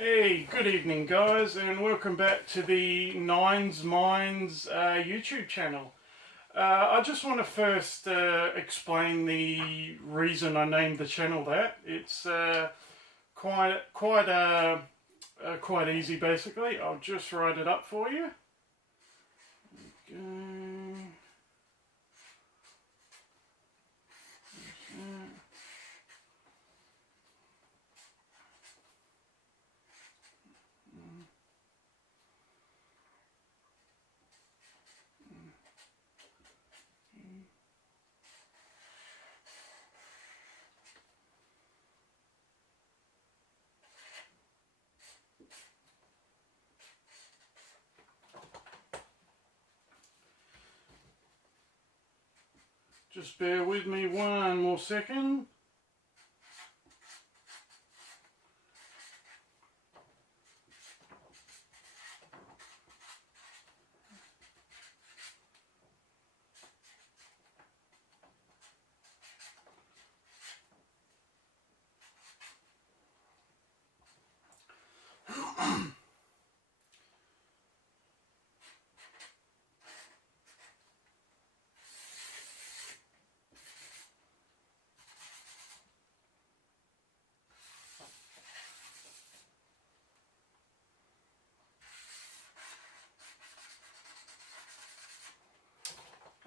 Hey, good evening guys, and welcome back to the Nines Minds YouTube channel. I just want to first explain the reason I named the channel that. It's quite easy basically. I'll just write it up for you. Okay. Just bear with me one more second.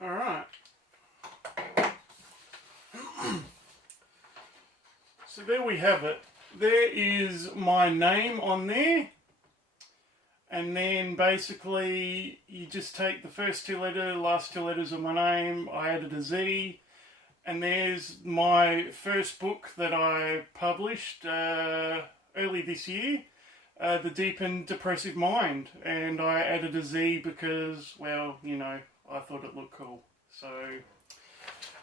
Alright. So there we have it. There is my name on there. And then basically you just take the first two letters, last two letters of my name, I added a Z. And there's my first book that I published early this year, The Deep and Depressive Mind. And I added a Z because, well, you know, I thought it looked cool. So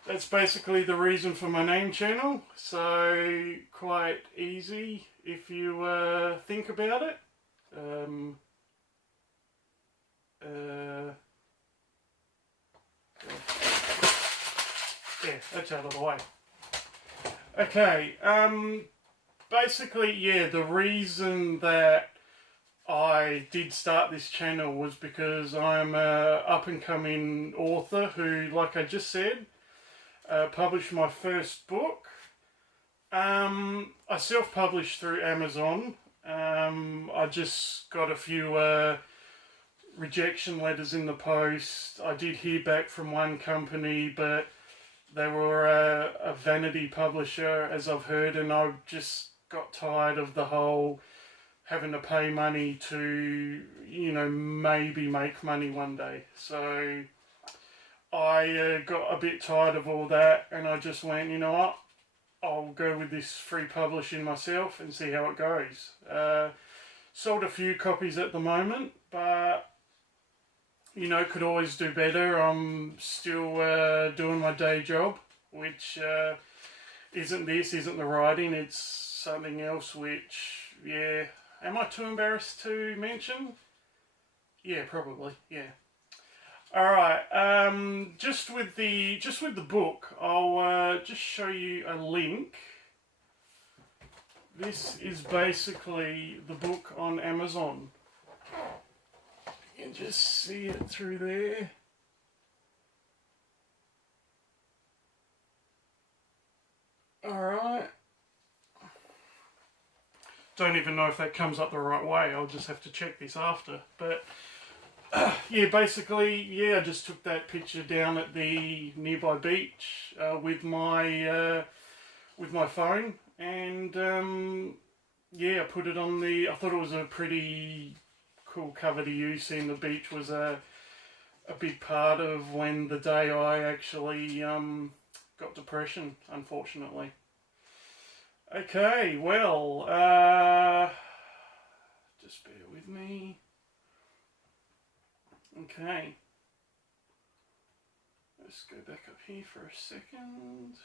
that's basically the reason for my name channel. So quite easy if you think about it. Yeah, that's out of the way. Okay, basically, yeah, the reason that I did start this channel was because I'm a up-and-coming author who, like I just said, published my first book. I self-published through Amazon. I just got a few rejection letters in the post. I did hear back from one company, but they were a vanity publisher, as I've heard, and I just got tired of the whole having to pay money to, you know, maybe make money one day. So I got a bit tired of all that, and I just went, you know what, I'll go with this free publishing myself and see how it goes. Sold a few copies at the moment, but you know, could always do better. I'm still doing my day job, which isn't the writing, it's something else which, yeah, am I too embarrassed to mention? Yeah, probably, yeah. Alright, just with the book, I'll just show you a link. This is basically the book on Amazon. You can just see it through there. Alright. Don't even know if that comes up the right way. I'll just have to check this after. But yeah, basically, yeah, I just took that picture down at the nearby beach with my phone, and yeah, I put it on the. I thought it was a pretty cool cover to use. Seeing the beach was a big part of when the day I actually got depression, unfortunately. Okay, well, just bear with me. Okay, let's go back up here for a second.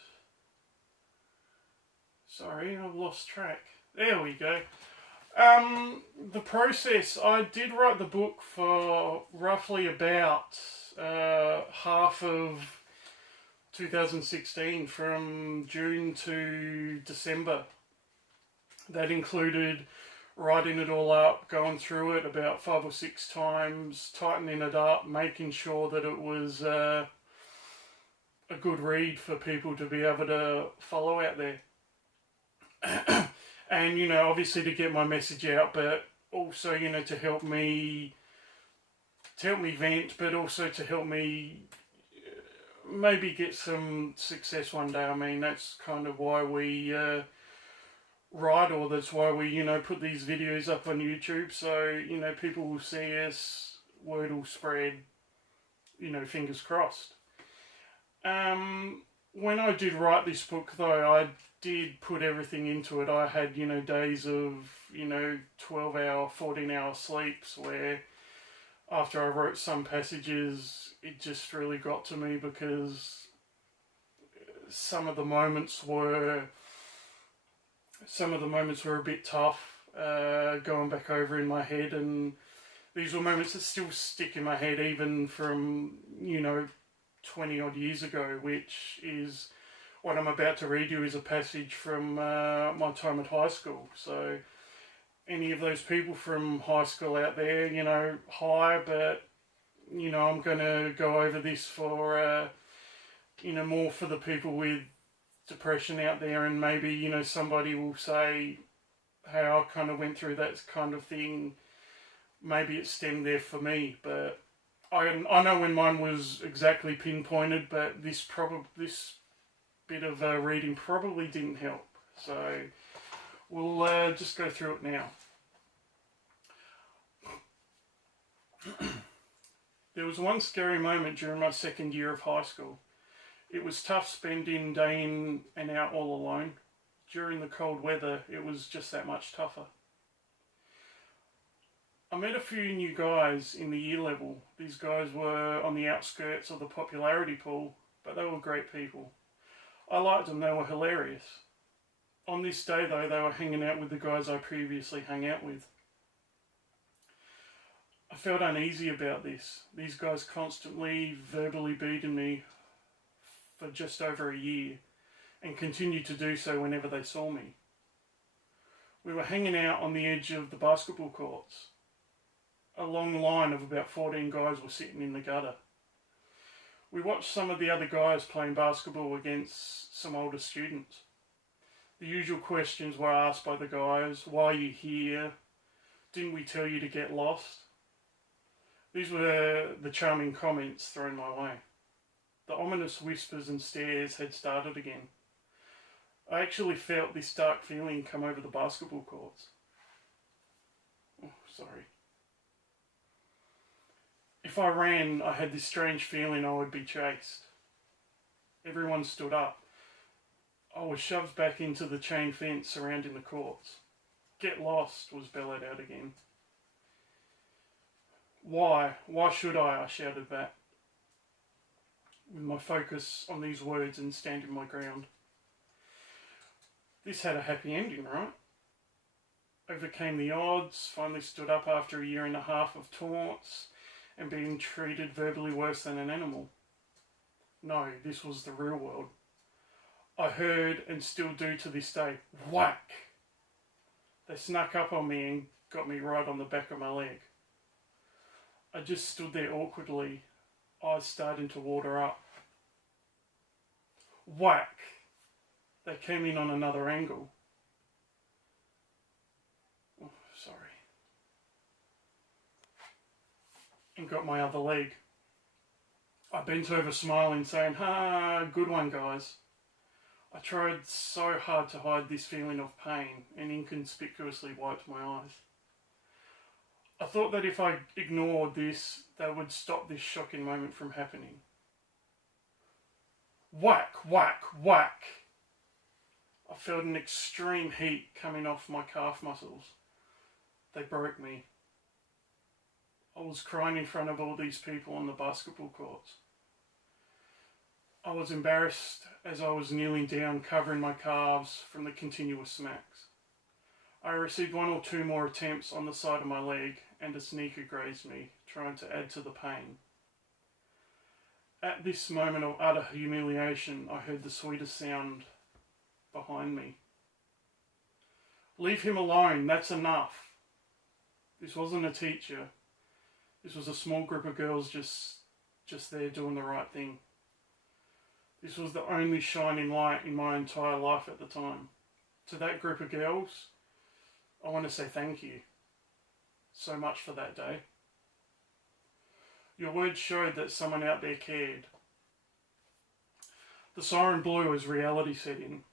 Sorry, I've lost track. There we go. The process, I did write the book for roughly about half of 2016, from June to December. That included writing it all up, going through it about 5 or 6 times, tightening it up, making sure that it was a good read for people to be able to follow out there. And, obviously to get my message out, but also, to help me vent, but also to help me maybe get some success one day. I mean, that's kind of why we write, or that's why we, put these videos up on YouTube, so, people will see us, word will spread, fingers crossed. When I did write this book, though, I did put everything into it. I had, days of, 12-hour, 14-hour sleeps where after I wrote some passages, it just really got to me, because some of the moments were a bit tough, going back over in my head, and these were moments that still stick in my head even from, 20 odd years ago, which is what I'm about to read you is a passage from my time at high school. So any of those people from high school out there, hi, but, I'm going to go over this for, more for the people with depression out there, and maybe, somebody will say, hey, I kind of went through that kind of thing. Maybe it stemmed there for me, but I know when mine was exactly pinpointed, but this bit of reading probably didn't help. So we'll just go through it now. There was one scary moment during my second year of high school. It was tough spending day in and out all alone. During the cold weather, it was just that much tougher. I met a few new guys in the year level. These guys were on the outskirts of the popularity pool, but they were great people. I liked them, they were hilarious. On this day though, they were hanging out with the guys I previously hung out with. I felt uneasy about this. These guys constantly verbally beating me for just over a year, and continued to do so whenever they saw me. We were hanging out on the edge of the basketball courts. A long line of about 14 guys were sitting in the gutter. We watched some of the other guys playing basketball against some older students. The usual questions were asked by the guys. Why are you here? Didn't we tell you to get lost? These were the charming comments thrown my way. The ominous whispers and stares had started again. I actually felt this dark feeling come over the basketball courts. Oh, sorry. If I ran, I had this strange feeling I would be chased. Everyone stood up. I was shoved back into the chain fence surrounding the courts. Get lost, was bellowed out again. Why? Why should I shouted back, with my focus on these words and standing my ground. This had a happy ending, right? Overcame the odds, finally stood up after a year and a half of taunts, and being treated verbally worse than an animal. No, this was the real world. I heard, and still do to this day, whack! They snuck up on me and got me right on the back of my leg. I just stood there awkwardly, eyes starting to water up. Whack! They came in on another angle. Oh, sorry. And got my other leg. I bent over smiling, saying, "Ha, good one, guys." I tried so hard to hide this feeling of pain and inconspicuously wiped my eyes. I thought that if I ignored this, that would stop this shocking moment from happening. Whack, whack, whack! I felt an extreme heat coming off my calf muscles. They broke me. I was crying in front of all these people on the basketball courts. I was embarrassed as I was kneeling down, covering my calves from the continuous smacks. I received 1 or 2 more attempts on the side of my leg, and a sneaker grazed me, trying to add to the pain. At this moment of utter humiliation, I heard the sweetest sound behind me. "Leave him alone, that's enough." This wasn't a teacher. This was a small group of girls just there doing the right thing. This was the only shining light in my entire life at the time. To that group of girls, I want to say thank you so much for that day. Your words showed that someone out there cared. The siren blew as reality set in.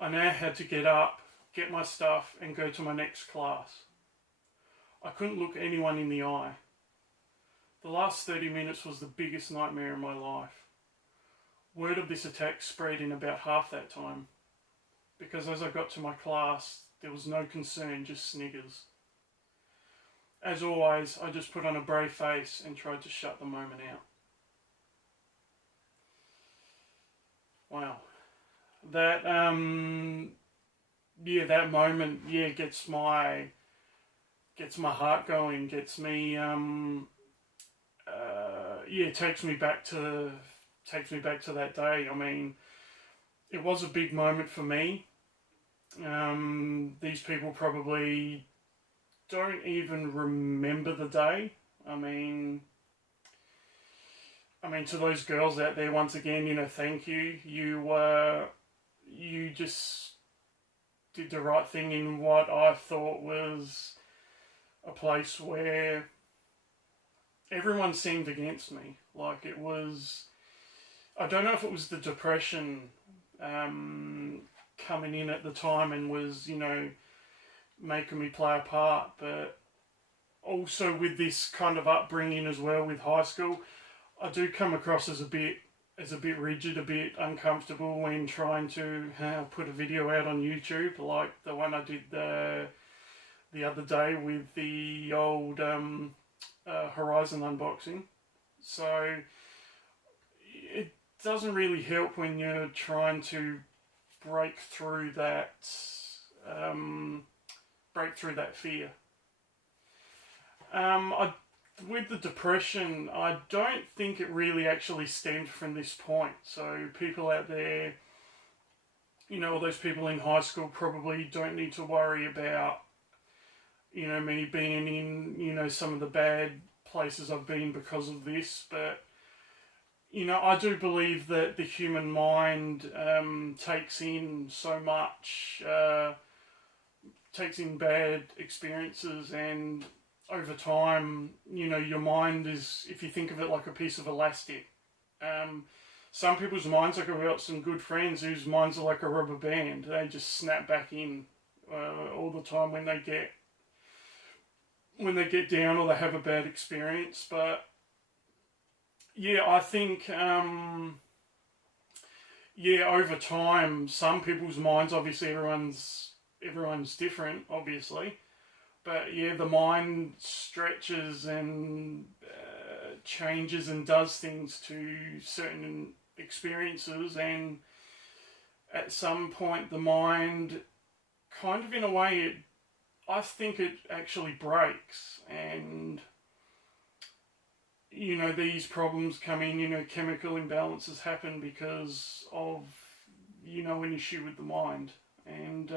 I now had to get up, get my stuff, and go to my next class. I couldn't look anyone in the eye. The last 30 minutes was the biggest nightmare in my life. Word of this attack spread in about half that time, because as I got to my class, there was no concern, just sniggers. As always, I just put on a brave face and tried to shut the moment out. Wow. That moment, gets my heart going, gets me, takes me back to that day. I mean, it was a big moment for me. These people probably don't even remember the day. I mean, to those girls out there, once again, thank you. You just did the right thing in what I thought was a place where everyone seemed against me. Like, it was, I don't know if it was the depression coming in at the time and was, making me play a part, but also with this kind of upbringing as well with high school, I do come across as a bit rigid, a bit uncomfortable when trying to put a video out on YouTube, like the one I did the other day with the old Horizon unboxing. So it doesn't really help when you're trying to break through that fear. With the depression, I don't think it really actually stemmed from this point. So people out there, all those people in high school probably don't need to worry about, me being in, some of the bad places I've been because of this. But, I do believe that the human mind takes in so much, takes in bad experiences, and over time, your mind is, if you think of it like a piece of elastic. Some people's minds, like I've got some good friends whose minds are like a rubber band. They just snap back in all the time when they get down or they have a bad experience. But I think over time, some people's minds, obviously everyone's different, obviously. But the mind stretches and changes and does things to certain experiences, and at some point the mind kind of, in a way, I think it actually breaks, and these problems come in, chemical imbalances happen because of an issue with the mind. And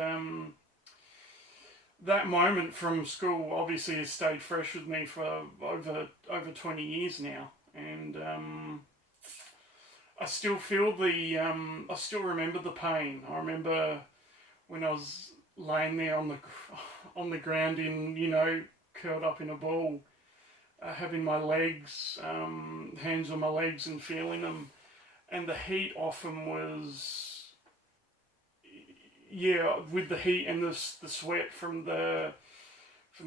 that moment from school obviously has stayed fresh with me for over 20 years now, and I still feel I still remember the pain. I remember when I was laying there on the ground curled up in a ball, having my legs, hands on my legs and feeling them, and the heat often was, with the heat and the sweat from the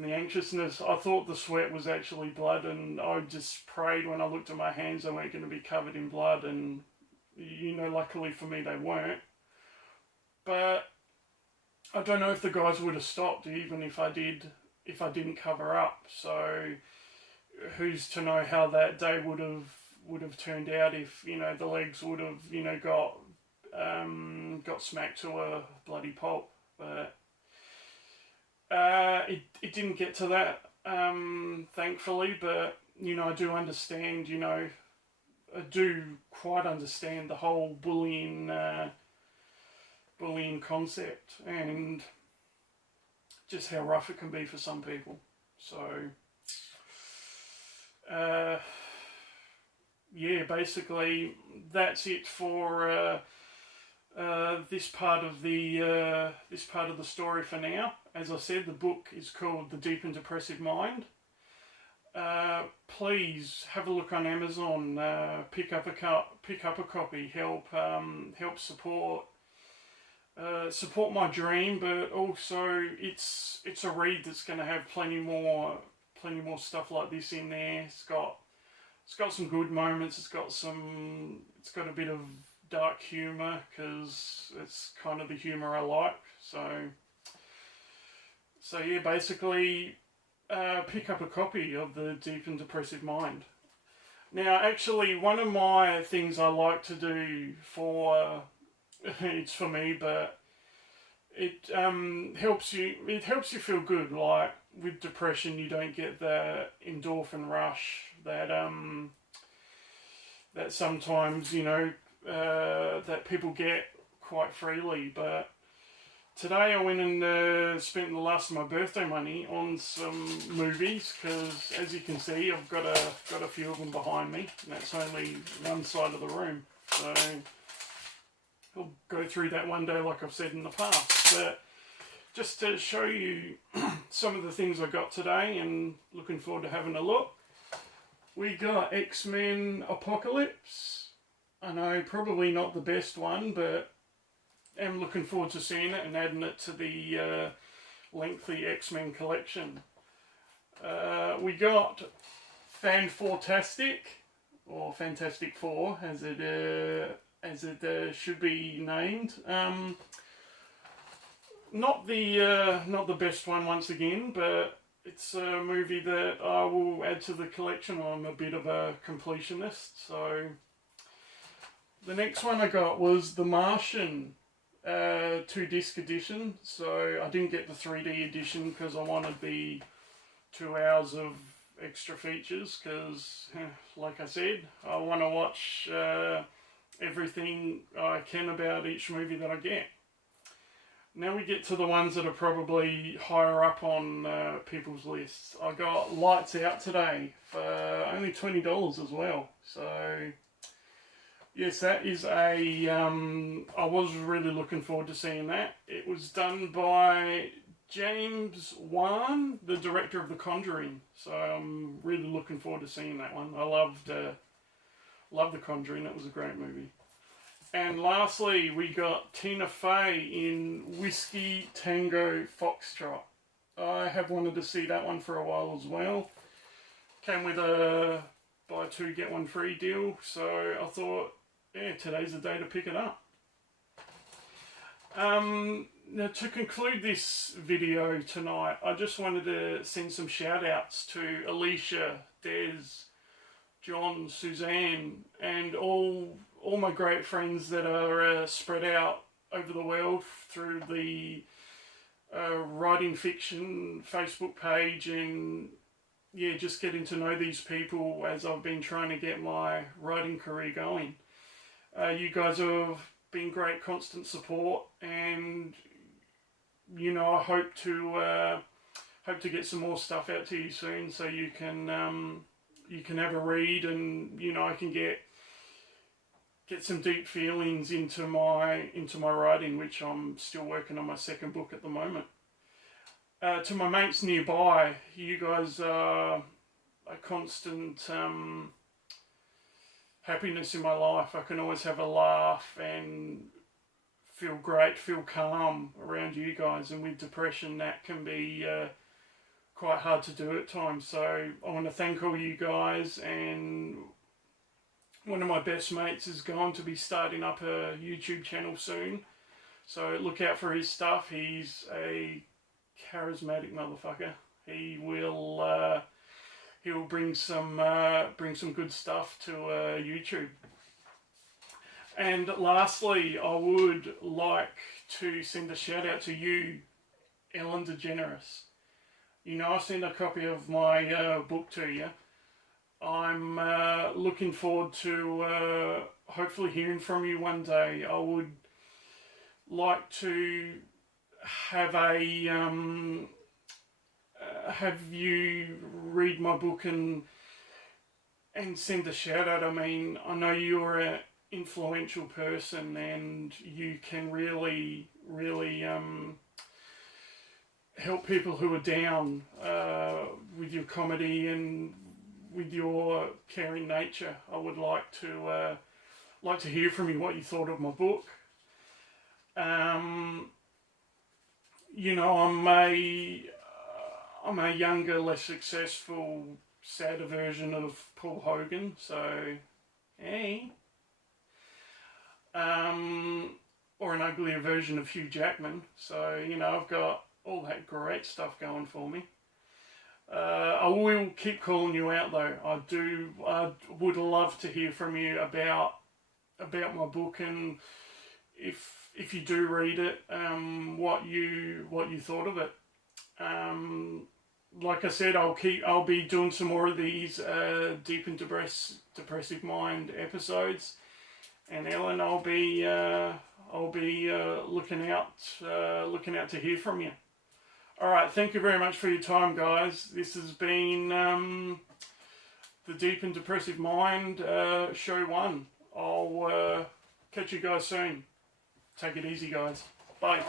anxiousness, I thought the sweat was actually blood, and I just prayed when I looked at my hands they weren't going to be covered in blood, and luckily for me they weren't. But I don't know if the guys would have stopped even if I didn't cover up. So who's to know how that day would have turned out if the legs would have got smacked to a bloody pulp. But it didn't get to that, thankfully. But I do understand. I do quite understand the whole bullying concept, and just how rough it can be for some people. So, yeah, basically that's it for this part of the story for now. As I said, the book is called The Deep and Depressive Mind. Please have a look on Amazon. Pick up a copy. Help support my dream, but also it's a read that's going to have plenty more stuff like this in there. It's got some good moments. It's got a bit of dark humour, because it's kind of the humour I like. So yeah, basically, pick up a copy of The Deep and Depressive Mind. Now, actually, one of my things I like to do it's for me, but it helps you feel good. Like with depression, you don't get the endorphin rush that sometimes, that people get quite freely. But today I went and spent the last of my birthday money on some movies, because as you can see, I've got a few of them behind me, and that's only one side of the room. So I'll go through that one day, like I've said in the past. But just to show you some of the things I got today, and looking forward to having a look. We got X-Men Apocalypse. I know, probably not the best one, but I'm looking forward to seeing it and adding it to the lengthy X-Men collection. We got Fantastic, or Fantastic Four, as it should be named. Not the best one once again, but it's a movie that I will add to the collection. I'm a bit of a completionist, so the next one I got was The Martian, 2-disc edition. So I didn't get the 3D edition because I wanted the 2 hours of extra features, because, like I said, I want to watch everything I can about each movie that I get. Now we get to the ones that are probably higher up on people's lists. I got Lights Out today for only $20 as well. So yes, that is I was really looking forward to seeing that. It was done by James Wan, the director of The Conjuring. So I'm really looking forward to seeing that one. I loved The Conjuring. It was a great movie. And lastly, we got Tina Fey in Whiskey Tango Foxtrot. I have wanted to see that one for a while as well. Came with a buy 2 get 1 free deal, so I thought, yeah, today's the day to pick it up. Now, to conclude this video tonight, I just wanted to send some shout outs to Alicia, Des, John, Suzanne, and all my great friends that are spread out over the world through the Writing Fiction Facebook page, and yeah, just getting to know these people as I've been trying to get my writing career going. You guys have been great constant support, and I hope to get some more stuff out to you soon, so you can have a read, and I can get some deep feelings into my writing, which I'm still working on my second book at the moment. To my mates nearby, you guys are a constant happiness in my life. I can always have a laugh and feel great, feel calm around you guys. And with depression, that can be quite hard to do at times. So I want to thank all you guys, and one of my best mates is going to be starting up a YouTube channel soon, so look out for his stuff. He's a charismatic motherfucker. He will bring some good stuff to YouTube. And lastly, I would like to send a shout out to you, Ellen Degeneres. I sent a copy of my book to you. I'm looking forward to hopefully hearing from you one day. I would like to have a have you read my book and send a shout out. I mean, I know you're an influential person and you can really, really help people who are down with your comedy and with your caring nature. I would like to hear from you what you thought of my book. You know, I'm a younger, less successful, sadder version of Paul Hogan. So, hey. Or an uglier version of Hugh Jackman. So, you know, I've got all that great stuff going for me. I will keep calling you out though. I would love to hear from you about my book, and if you do read it, what you thought of it. Like I said, I'll be doing some more of these deep and depressive mind episodes, and Ellen, I'll be looking out to hear from you. All right, thank you very much for your time, guys. This has been the Deep and Depressive Mind show 1. I'll catch you guys soon. Take it easy, guys. Bye.